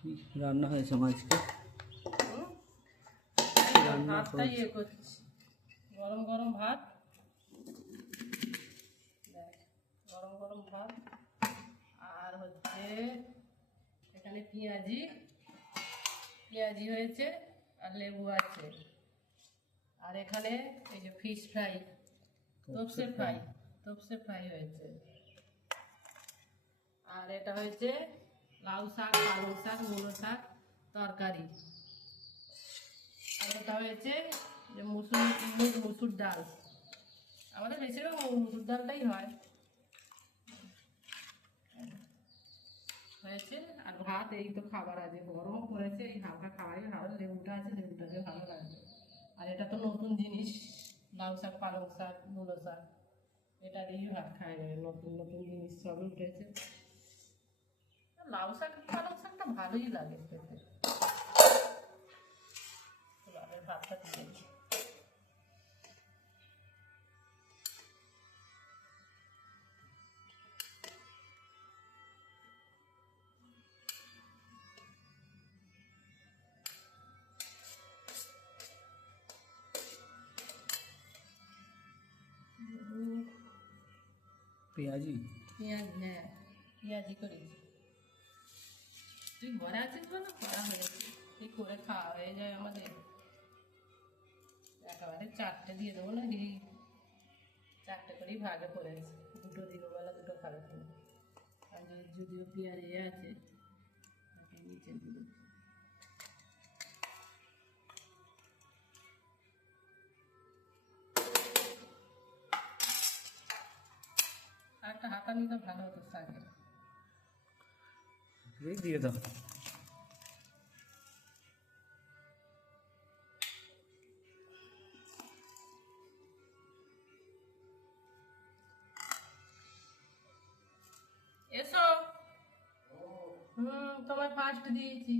কি রান্না হয়েছে আজকে? ভাতটা ইয়ে করছি, গরম গরম ভাত, গরম গরম ভাত। আর হচ্ছে এখানে পেঁয়াজি হয়েছে আর লেবু আছে। আর এখানে এই যে ফিশ ফ্রাই, তপসে ফ্রাই হয়েছে। আর এটা হয়েছে লাউ শাক, পালং শাক, মূলো শাক তরকারি। আর এটা হয়েছে যে মুসুর ডাল। আমাদের বেশিরভাগ মুসুর ডালটাই হয় হয়েছে। আর ভাত, এই তো খাবার আছে, গরমও পড়েছে, এই হালকা খাওয়াই ভালো। লেবুটা আছে, লেবুটাকে ভালো লাগবে। আর এটা তো নতুন জিনিস, লাউ শাক, পালং শাক, মূলো শাক, এটা দিয়েই ভাত খাই। নতুন নতুন জিনিস সবই উঠেছে। লাউ শাক, পালং শাকটা ভালোই লাগে খেতে। ভাতটা দিয়েছি। পেঁয়াজি পেঁয়াজি করেছি। তুই ঘরে আছিস বলে করা হয়েছে, তুই করে খাওয়া হয়ে যায় আমাদের। একেবারে 4টে দিয়ে দেবো না, 4টে করেই ভাগে করেছি। 2টো দিনবেলা 2টো খাবে তুমি। আর যদিও পেঁয়াজ আছে নিচে দিয়ে আর একটা হাতা নিতে ভালো হতো শাকের। দিয়ে দাও। এসো। তোমায় ফার্স্ট দিয়েছি।